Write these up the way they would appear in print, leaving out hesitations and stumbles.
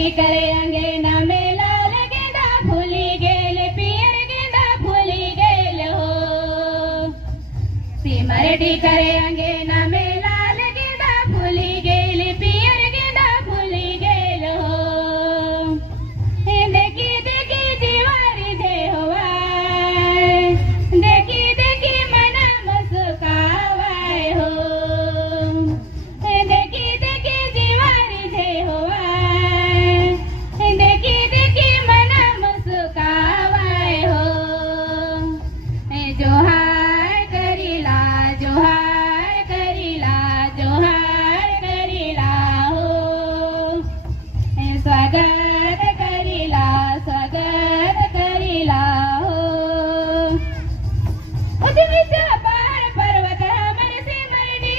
सिमरडी करे अंगेना में लाल गेंदा फूली गेल पियर गेंदा फूली गेल हो सिमरडी करे अंगेना में लाल गेंदा फूली गेल पियर गेंदा फूली गेल हो देखी देखी जीवारी जे होवाय देखी देखी मना मुस्कावाय हो देखी देखी जीवारी जे होवाय देखी देखी मना मुस्कावाय हो जोहार करीला जोहार करीला जोहार करीला हो स्वागत करीला हो उजवीचा पार पर्वत हमर सिमरडी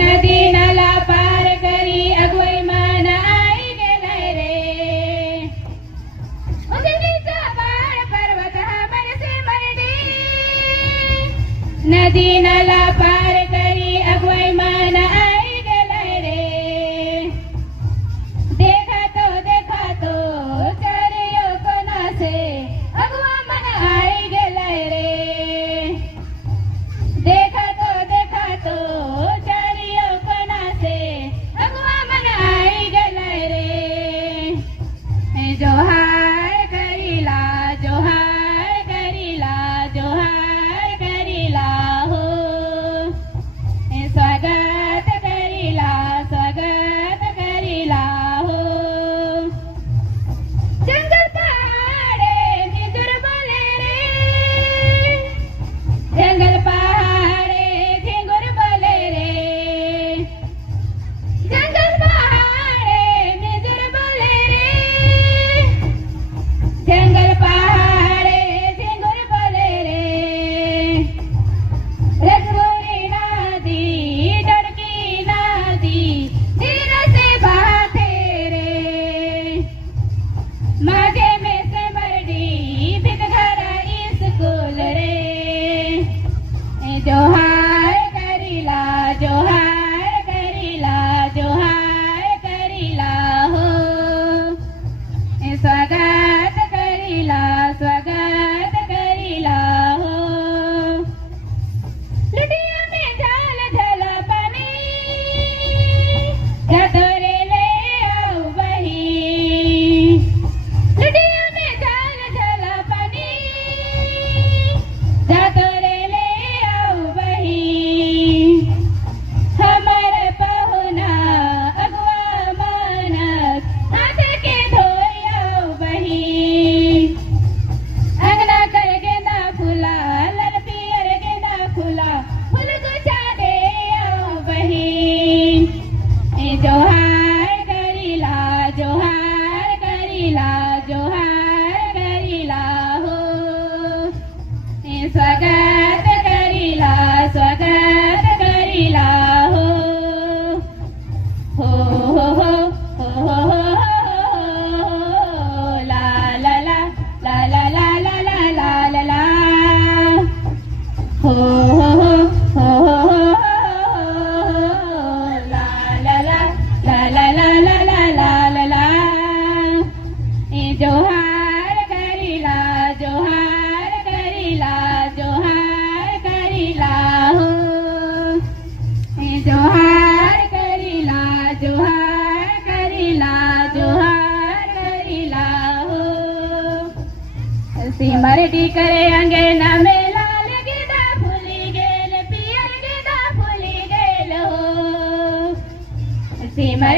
नदी नाला पार करी अगवई मन आई गेलाय रे उजवीचा पार पर्वत हमर सिमरडी नदी नाला पार करी अगवई मन आई गेलाय रे देखा तो चरियो कोना से अगवा मन आई गेलाय रे देखा तो चरियो कोना से अगवा मन आई गेलाय रे जोहार करीला हो स्वागत करीला हो जंगल पहाड़े झिंगुर बोले रे जंगल पहाड़े झिंगुर बोले रे जंगल पहाड़े झिंगुर बोले रे जंगल पहाड़े झिंगुर बोले रे रजपुरी नदी डड़की नदी धीर से बहते रे माझे में सिमरडी भितघर स्कूल रे जोहार करीला हो स्वागत करीला हो लुटिया में झाल झाल पानी गदोरे ले आओ बही लुटिया में झाल झाल पानी गदोरे ले आओ बही हमर पहुना अगवा मानस हाथ के धोई आओ बही अंगना कर गेंदा फूला लाल पियर गेंदा फूला फूल गुच्छा दे आओ बही जोहार करीला हो स्वागत करीला हो ला ला ला ला ला ला ला ला ला ला ला हो ला ला ला ला ला ला ला ला ला ला ला जोहार करीला हो जोहार करीला हो सिमरडी करे अंगेना में लाल गेंदा फूली गेल पियर गेंदा फूली गेल हो सिमर